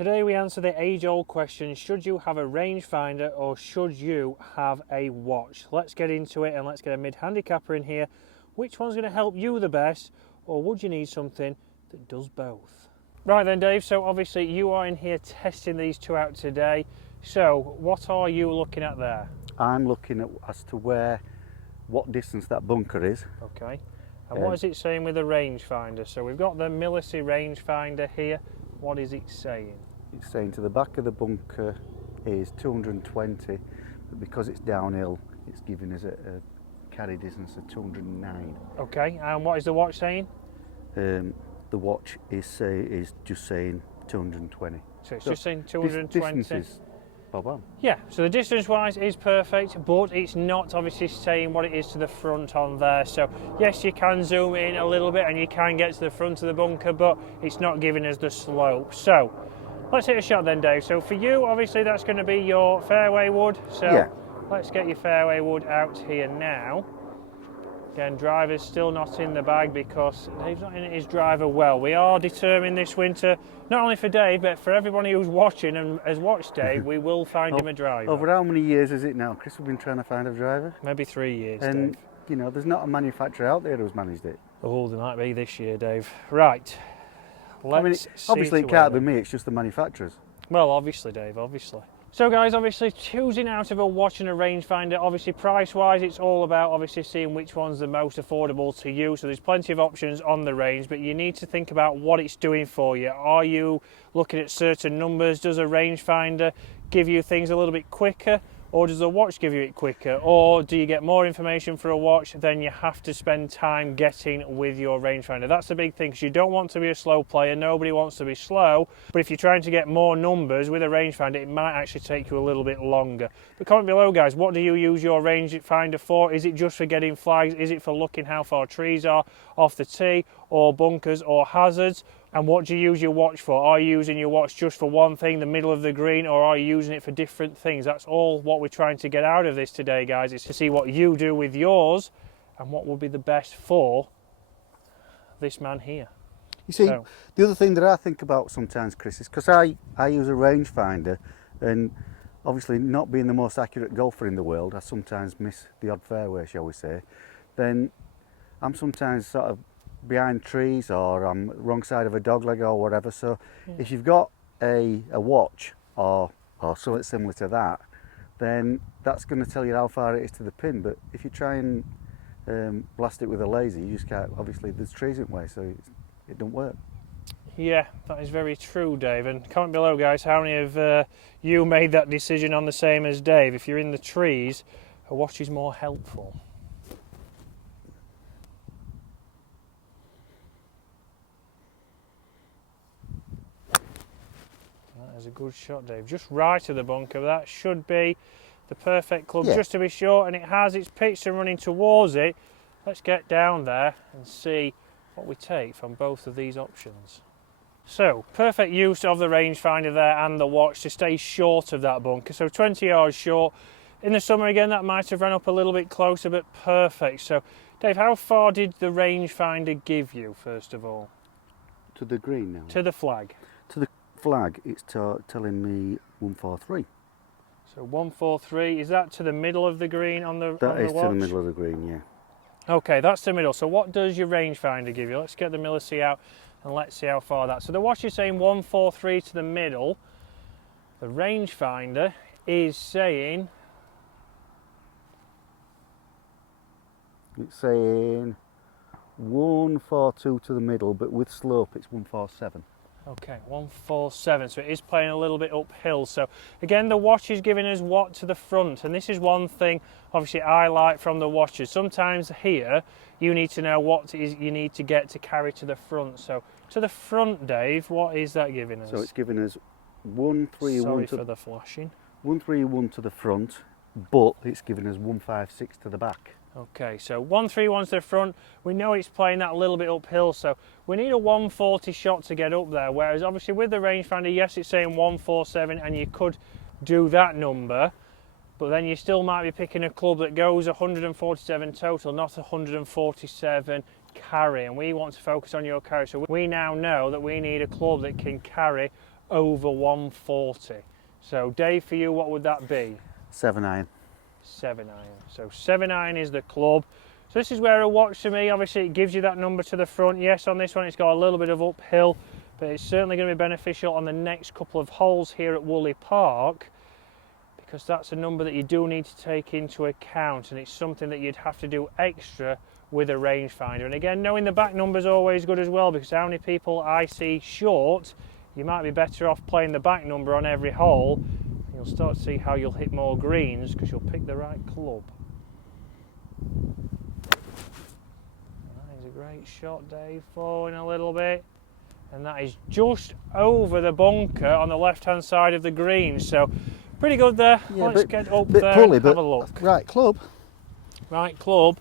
Today we answer the age-old question, should you have a rangefinder or should you have a watch? Let's get into it and let's get a mid-handicapper in here. Which one's going to help you the best, or would you need something that does both? Right then Dave, so obviously you are in here testing these two out today. So what are you looking at there? I'm looking at as to what distance that bunker is. Okay. And what is it saying with the rangefinder? So we've got the Millisy rangefinder here. What is it saying? It's saying to the back of the bunker is 220, but because it's downhill, it's giving us a carry distance of 209. Okay, and what is the watch saying? The watch is just saying 220. So it's just saying 220. Distance is bob on. Yeah, so the distance-wise is perfect, but it's not obviously saying what it is to the front on there. So yes, you can zoom in a little bit and you can get to the front of the bunker, but it's not giving us the slope. So let's hit a shot then, Dave. So for you, obviously that's going to be your fairway wood. So yeah. Let's get your fairway wood out here now. Again, driver's still not in the bag because Dave's not in his driver well. We are determined this winter, not only for Dave, but for everybody who's watching and has watched Dave, we will find him a driver. Over how many years is it now, Chris, we've been trying to find a driver? Maybe 3 years, and, Dave. You know, there's not a manufacturer out there who's managed it. Oh, there might be this year, Dave. Right. Let's see obviously it can't be me, it's just the manufacturers. Well, obviously, Dave, obviously. So guys, obviously choosing out of a watch and a rangefinder, obviously price wise it's all about obviously seeing which one's the most affordable to you. So there's plenty of options on the range, but you need to think about what it's doing for you. Are you looking at certain numbers? Does a rangefinder give you things a little bit quicker, or does a watch give you it quicker? Or do you get more information for a watch, then you have to spend time getting with your rangefinder? That's the big thing, because you don't want to be a slow player. Nobody wants to be slow, but if you're trying to get more numbers with a rangefinder, it might actually take you a little bit longer. But comment below, guys, what do you use your rangefinder for? Is it just for getting flags? Is it for looking how far trees are off the tee, or bunkers, or hazards? And what do you use your watch for? Are you using your watch just for one thing, the middle of the green, or are you using it for different things? That's all what we're trying to get out of this today, guys, is to see what you do with yours and what would be the best for this man here. You see, the other thing that I think about sometimes, Chris, is because I use a rangefinder, and obviously not being the most accurate golfer in the world, I sometimes miss the odd fairway, shall we say, then I'm sometimes sort of behind trees, or I'm wrong side of a dogleg or whatever. So if you've got a watch or something similar to that, then that's going to tell you how far it is to the pin. But if you try and blast it with a laser, you just can't. Obviously there's trees in the way, so it don't work. Yeah, that is very true, Dave. And comment below, guys, how many of you made that decision on the same as Dave? If you're in the trees, a watch is more helpful. That is a good shot, Dave. Just right of the bunker. That should be the perfect club, just to be sure. And it has its pitch and running towards it. Let's get down there and see what we take from both of these options. So, perfect use of the rangefinder there and the watch to stay short of that bunker. So 20 yards short. In the summer again, that might have run up a little bit closer, but perfect. So, Dave, how far did the rangefinder give you, first of all? To the green now? To the flag. To the flag, it's telling me 143. So 143, is that to the middle of the green on the watch? That is to the middle of the green, yeah. Okay, that's the middle. So what does your rangefinder give you? Let's get the Millisy out and let's see how far that. So the watch is saying 143 to the middle. The rangefinder is saying... It's saying 142 to the middle, but with slope it's 147. Okay, 147, so it is playing a little bit uphill. So again, the watch is giving us what to the front, and this is one thing obviously I like from the watches. Sometimes here you need to know what is you need to get to carry to the front. So to the front, Dave, what is that giving us? So it's giving us 131. Sorry for the flashing. 131 to the front, but it's giving us 156 to the back. Okay, so 131 to the front. We know it's playing that a little bit uphill, so we need a 140 shot to get up there. Whereas obviously with the rangefinder, yes, it's saying 147, and you could do that number, but then you still might be picking a club that goes 147 total, not 147 carry. And we want to focus on your carry. So we now know that we need a club that can carry over 140. So Dave, for you, what would that be? 7 iron. 7 iron. So 7 iron is the club. So this is where a watch to me, obviously it gives you that number to the front. Yes, on this one it's got a little bit of uphill, but it's certainly going to be beneficial on the next couple of holes here at Woolley Park, because that's a number that you do need to take into account, and it's something that you'd have to do extra with a rangefinder. And again, knowing the back number is always good as well, because how many people I see short, you might be better off playing the back number on every hole. You'll start to see how you'll hit more greens because you'll pick the right club. That is a great shot, Dave, forward a little bit. And that is just over the bunker on the left-hand side of the green. So pretty good there. Yeah, Let's get up bit there pulley, and have a look. Right club. Right club,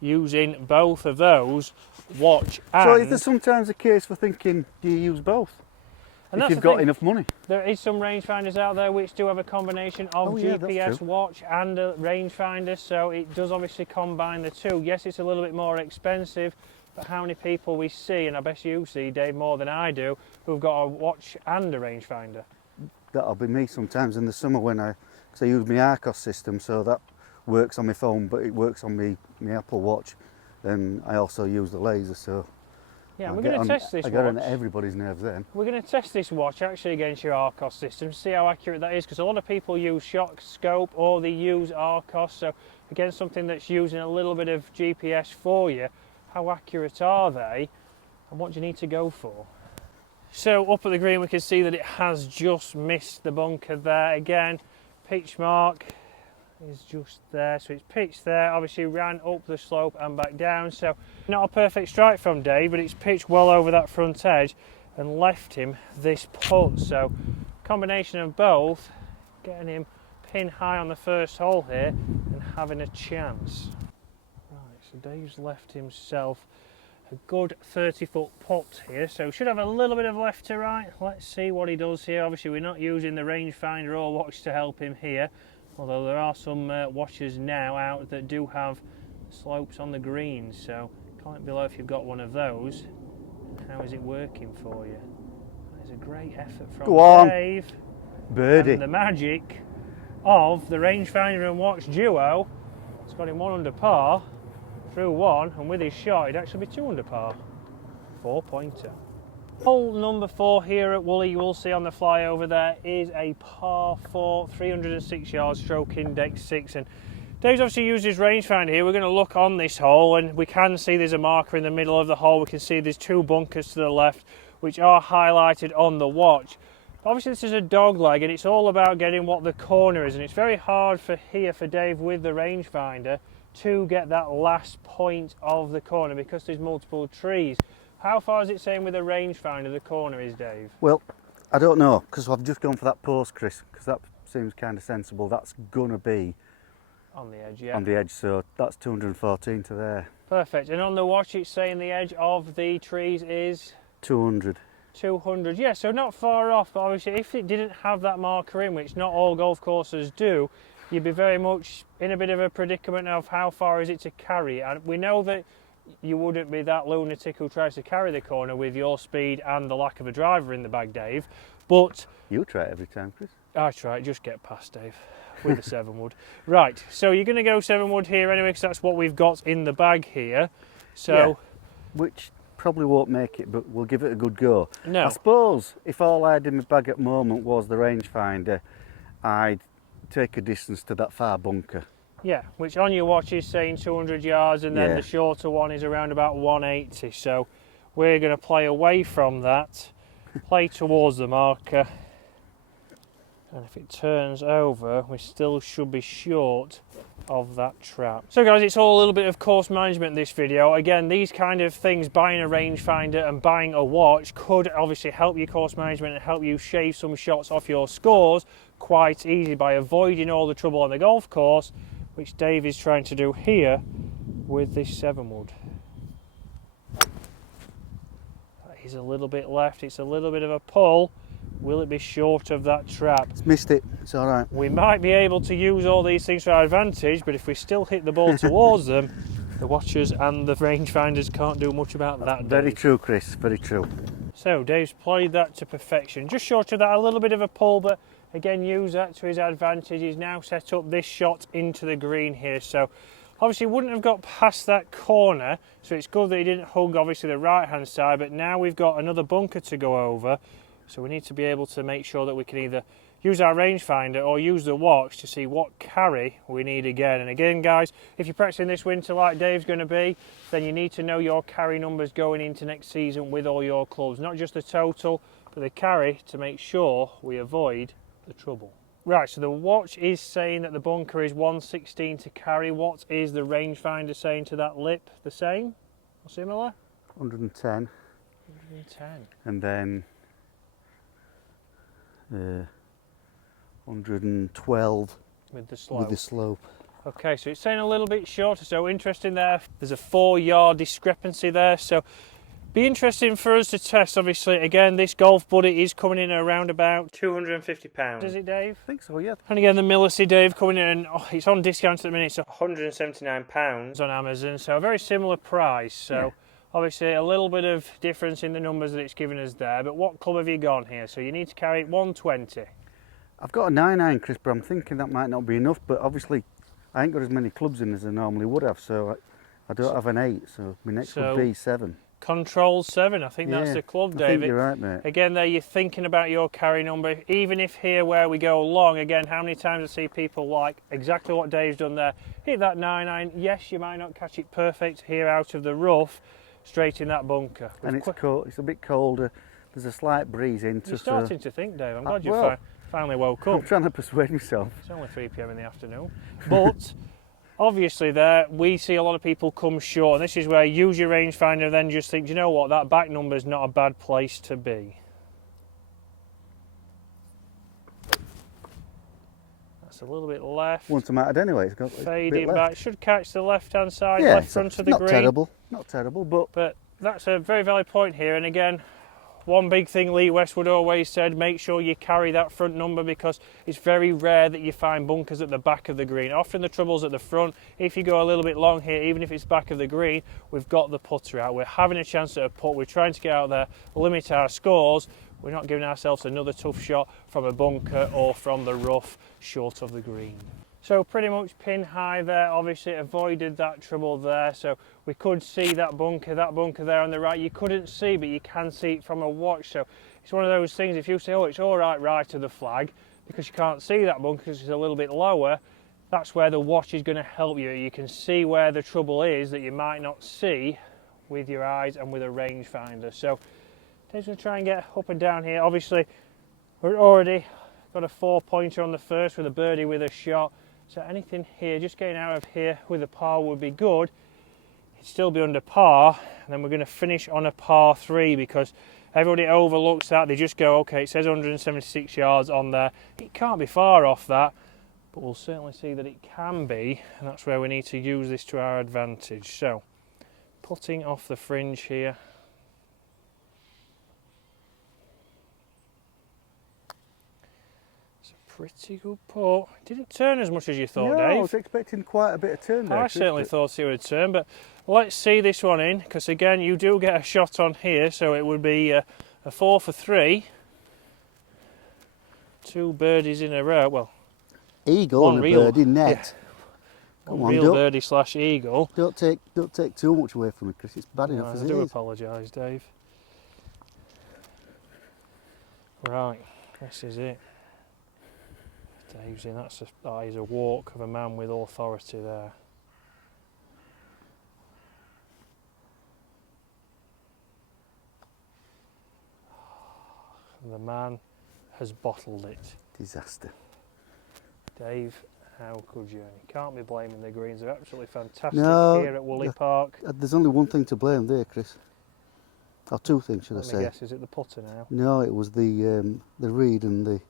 using both of those, watch and... So is there sometimes a case for thinking, do you use both? And if you've got enough money. There is some rangefinders out there which do have a combination of GPS watch and a rangefinder, so it does obviously combine the two. Yes, it's a little bit more expensive, but how many people we see, and I bet you see, Dave, more than I do, who've got a watch and a rangefinder? That'll be me sometimes in the summer when because I use my Arcos system, so that works on my phone, but it works on my Apple Watch, and I also use the laser, so... Yeah, we're going to test this watch. I get on everybody's nerves then. We're going to test this watch actually against your Arcos system, see how accurate that is, because a lot of people use shock scope or they use Arcos, so again something that's using a little bit of GPS for you. How accurate are they, and what do you need to go for? So up at the green we can see that it has just missed the bunker there. Again, pitch mark is just there, so it's pitched there, obviously ran up the slope and back down, so not a perfect strike from Dave, but it's pitched well over that front edge and left him this putt. So combination of both, getting him pin high on the first hole here and having a chance. Right, so Dave's left himself a good 30-foot putt here, so should have a little bit of left to right. Let's see what he does here. Obviously we're not using the rangefinder or watch to help him here, although there are some watches now out that do have slopes on the greens, so comment below if you've got one of those. How is it working for you? That is a great effort from Dave. Birdie. And the magic of the rangefinder and watch duo. It's got him 1 under par through one, and with his shot it'd actually be 2 under par. 4-pointer. Hole number 4 here at Woolley, you will see on the flyover there, is a par 4, 306 yards, stroke index 6. And Dave's obviously used his rangefinder here. We're going to look on this hole, and we can see there's a marker in the middle of the hole. We can see there's 2 bunkers to the left, which are highlighted on the watch. Obviously this is a dog leg, and it's all about getting what the corner is, and it's very hard for Dave with the rangefinder to get that last point of the corner because there's multiple trees. How far is it saying with a rangefinder the corner is, Dave? Well, I don't know, because I've just gone for that post, Chris, because that seems kind of sensible. That's going to be on the edge, yeah. On the edge, so that's 214 to there. Perfect. And on the watch it's saying the edge of the trees is? 200. 200, yeah, so not far off, but obviously if it didn't have that marker in, which not all golf courses do, you'd be very much in a bit of a predicament of how far is it to carry. And we know that you wouldn't be that lunatic who tries to carry the corner with your speed and the lack of a driver in the bag, Dave, but... You try it every time, Chris. I try it, just get past, Dave, with the 7-wood. Right, so you're going to go 7-wood here anyway, because that's what we've got in the bag here. So, yeah, which probably won't make it, but we'll give it a good go. No. I suppose if all I had in my bag at the moment was the rangefinder, I'd take a distance to that far bunker. Yeah, which on your watch is saying 200 yards, and then the shorter one is around about 180. So we're going to play away from that, play towards the marker, and if it turns over, we still should be short of that trap. So guys, it's all a little bit of course management in this video. Again, these kind of things, buying a rangefinder and buying a watch, could obviously help your course management and help you shave some shots off your scores quite easy by avoiding all the trouble on the golf course, which Dave is trying to do here with this 7-wood. That is a little bit left, it's a little bit of a pull. Will it be short of that trap? It's missed it, it's all right. We might be able to use all these things for our advantage, but if we still hit the ball towards them, the watchers and the rangefinders can't do much about that. Very true, Chris, very true. So Dave's played that to perfection. Just short of that, a little bit of a pull, but again, use that to his advantage. He's now set up this shot into the green here. So obviously wouldn't have got past that corner. So it's good that he didn't hug obviously the right hand side, but now we've got another bunker to go over. So we need to be able to make sure that we can either use our rangefinder or use the watch to see what carry we need again. And again, guys, if you're practicing this winter like Dave's going to be, then you need to know your carry numbers going into next season with all your clubs. Not just the total, but the carry to make sure we avoid the trouble. Right, so the watch is saying that the bunker is 116 to carry. What is the rangefinder saying to that lip? The same or similar? 110. 110. And then 112 with the slope. with the slope. Okay, so it's saying a little bit shorter, so interesting there. There's a 4-yard discrepancy there, so be interesting for us to test. Obviously, again, this golf buddy is coming in around about £250. Is it, Dave? I think so, yeah. And again, the Millisy, Dave, coming in, and it's on discount at the minute, so £179 on Amazon, so a very similar price. So yeah. Obviously a little bit of difference in the numbers that it's given us there, but what club have you gone here? So you need to carry 120. I've got a 9-iron, Chris, but I'm thinking that might not be enough, but obviously I ain't got as many clubs in as I normally would have, so I don't have an 8, so my next would be 7. Control 7, I think that's the club, David. I think you're right, mate. Again, there you're thinking about your carry number. Even if here where we go long, again, how many times I see people like exactly what Dave's done there. Hit that 9-iron, yes, you might not catch it perfect here out of the rough, straight in that bunker. And it's cold, it's a bit colder, there's a slight breeze into. You're starting to think, Dave. I'm glad you finally woke up. I'm trying to persuade myself. It's only 3 p.m. in the afternoon. But obviously there, we see a lot of people come short, and this is where use your rangefinder and then just think, you know what, that back number is not a bad place to be. That's a little bit left. Once I'm at it anyway, it's got fading back. Should catch the left-hand side, yeah, left front of the green. Not terrible, but that's a very valid point here. And again, one big thing Lee Westwood always said, make sure you carry that front number, because it's very rare that you find bunkers at the back of the green. Often the trouble's at the front. If you go a little bit long here, even if it's back of the green, we've got the putter out. We're having a chance at a putt. We're trying to get out there, limit our scores. We're not giving ourselves another tough shot from a bunker or from the rough short of the green. So pretty much pin high there, obviously avoided that trouble there. So we could see that bunker there on the right. You couldn't see, but you can see it from a watch. So it's one of those things, if you say, oh, it's all right of the flag, because you can't see that bunker because it's a little bit lower, that's where the watch is going to help you. You can see where the trouble is that you might not see with your eyes and with a rangefinder. So Dave's going to try and get up and down here. Obviously, we're already got a 4-pointer on the first with a birdie with a shot. So anything here, just getting out of here with a par would be good. It'd still be under par, and then we're going to finish on a par 3, because everybody overlooks that. They just go, okay, it says 176 yards on there. It can't be far off that, but we'll certainly see that it can be, and that's where we need to use this to our advantage. So, putting off the fringe here. Pretty good putt. Didn't turn as much as you thought, Dave. I was expecting quite a bit of turn there. I certainly thought it would turn, but let's see this one in, because again, you do get a shot on here, so it would be a 4 for 3. 2 birdies in a row. Well, eagle and a birdie net. Yeah. Come on, real birdie / eagle. Don't take too much away from it, Chris. It's bad enough as it is. I do apologise, Dave. Right, this is it. Dave's in. That is a walk of a man with authority there. And the man has bottled it. Disaster. Dave, how could you? You can't be blaming the greens. They're absolutely fantastic here at Woolley Park. There's only one thing to blame there, Chris. Or 2 things, should I say. Guess, is it the putter now? No, it was the reed and the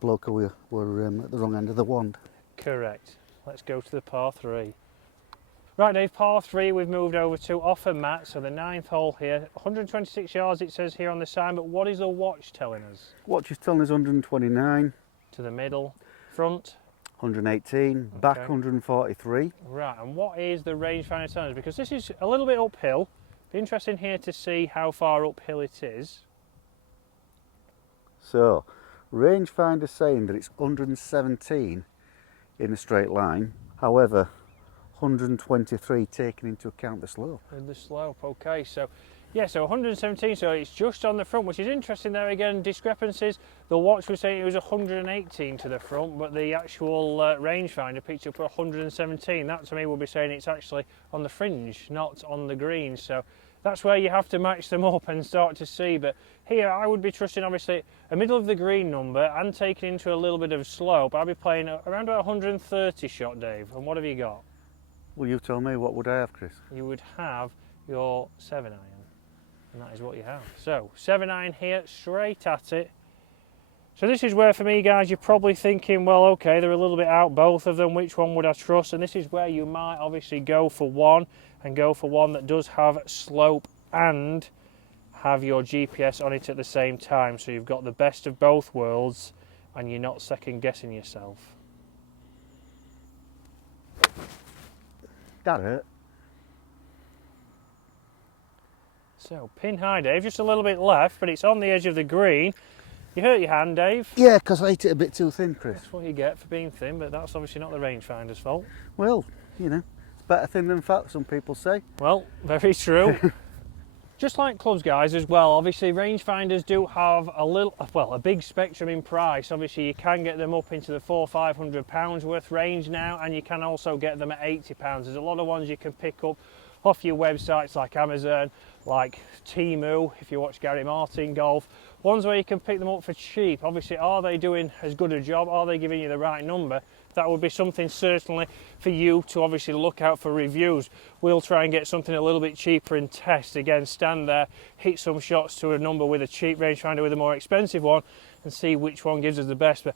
bloke who were at the wrong end of the wand. Correct. Let's go to the par 3. Right, Dave, par 3 we've moved over to off a mat, so the 9th hole here. 126 yards it says here on the sign, but what is the watch telling us? Watch is telling us 129. To the middle. Front? 118. Okay. Back 143. Right, and what is the rangefinder telling us? Because this is a little bit uphill, Be interesting here to see how far uphill it is. So, rangefinder saying that it's 117 in a straight line, however 123 taking into account the slope. With the slope, okay, so yeah, so 117, so it's just on the front, which is interesting. There again, discrepancies. The watch was saying it was 118 to the front, but the actual rangefinder picked up 117. That to me would be saying it's actually on the fringe, not on the green. So that's where you have to match them up and start to see. But here I would be trusting obviously a middle of the green number and taking into a little bit of slope. I'll be playing around about 130 shot, Dave. And what have you got? Well, you tell me, what would I have, Chris? You would have your 7-iron. And that is what you have. So 7-iron here, straight at it. So this is where for me, guys, you're probably thinking, well, okay, they're a little bit out, both of them, which one would I trust? And this is where you might obviously go for one, and go for one that does have slope and have your GPS on it at the same time. So you've got the best of both worlds and you're not second guessing yourself. That hurt. So pin high, Dave, just a little bit left, but it's on the edge of the green. You hurt your hand, Dave. Yeah, because I ate it a bit too thin, Chris. That's what you get for being thin, but that's obviously not the rangefinder's fault. Well, you know, it's better thin than fat, some people say. Well, very true. Just like clubs, guys, as well, obviously rangefinders do have a big spectrum in price. Obviously you can get them up into the £400–500 worth range now, and you can also get them at £80. There's a lot of ones you can pick up off your websites like Amazon, like Temu, if you watch Gary Martin Golf, ones where you can pick them up for cheap. Obviously, are they doing as good a job? Are they giving you the right number? That would be something certainly for you to obviously look out for reviews. We'll try and get something a little bit cheaper and test. Again, stand there, hit some shots to a number with a cheap rangefinder with a more expensive one and see which one gives us the best. But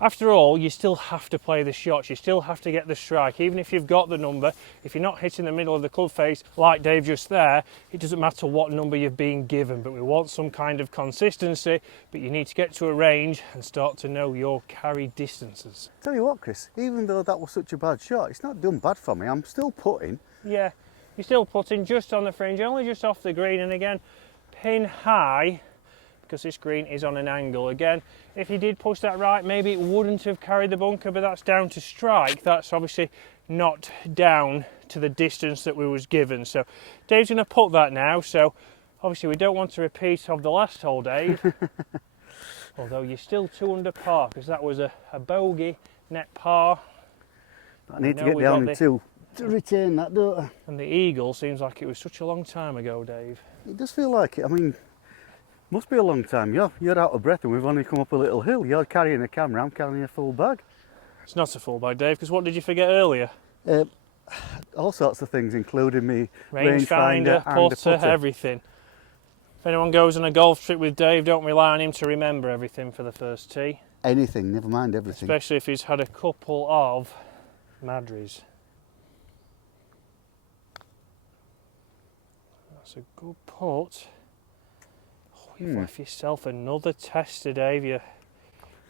after all, you still have to play the shots, you still have to get the strike. Even if you've got the number, if you're not hitting the middle of the club face like Dave just there, it doesn't matter what number you've been given. But we want some kind of consistency, but you need to get to a range and start to know your carry distances. Tell you what, Chris, even though that was such a bad shot, it's not done bad for me. I'm still putting. Yeah, you're still putting just on the fringe, only just off the green, and again, pin high, because this green is on an angle. Again, if you did push that right, maybe it wouldn't have carried the bunker, but that's down to strike. That's obviously not down to the distance that we was given. So Dave's going to put that now. So obviously we don't want to repeat of the last hole, Dave. Although you're still 2 under par, because that was a bogey net par. I need to get down in 2 to retain that, don't I? And the eagle seems like it was such a long time ago, Dave. It does feel like it. I mean, must be a long time. You're out of breath and we've only come up a little hill. You're carrying a camera, I'm carrying a full bag. It's not a full bag, Dave, because what did you forget earlier? All sorts of things, including me rangefinder, putter, everything. If anyone goes on a golf trip with Dave, don't rely on him to remember everything for the first tee. Anything, never mind everything. Especially if he's had a couple of Madries. That's a good putt. You've left yourself another tester, Dave. You're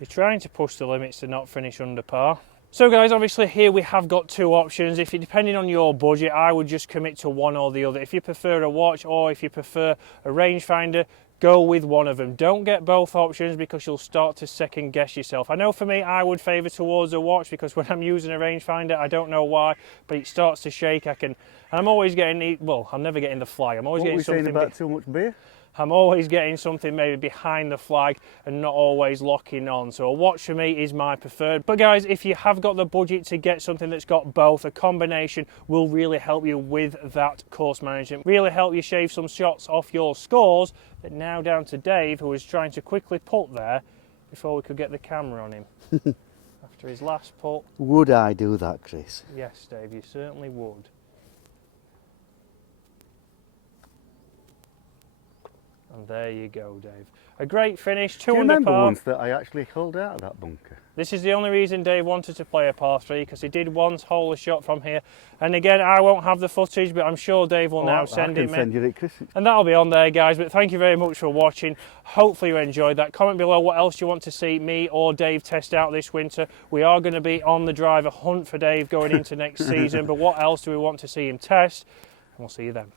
trying to push the limits to not finish under par. So guys, obviously here we have got 2 options. If you're depending on your budget, I would just commit to one or the other. If you prefer a watch or if you prefer a rangefinder, go with one of them. Don't get both options because you'll start to second guess yourself. I know for me, I would favour towards a watch because when I'm using a rangefinder, I don't know why, but it starts to shake. I'm always getting, well, I'm never getting the flag. I'm always getting something. What were you saying about too much beer? I'm always getting something maybe behind the flag and not always locking on. So a watch for me is my preferred. But guys, if you have got the budget to get something that's got both, a combination will really help you with that course management. Really help you shave some shots off your scores. But now down to Dave, who was trying to quickly putt there before we could get the camera on him. After his last putt. Would I do that, Chris? Yes, Dave, you certainly would. And there you go, Dave. A great finish, 2 under par. Do you remember once that I actually held out of that bunker? This is the only reason Dave wanted to play a par 3, because he did once hole a shot from here. And again, I won't have the footage, but I'm sure Dave will now send it me. Send you it, Chris. And that'll be on there, guys. But thank you very much for watching. Hopefully you enjoyed that. Comment below what else you want to see me or Dave test out this winter. We are going to be on the driver hunt for Dave going into next season. But what else do we want to see him test? And we'll see you then.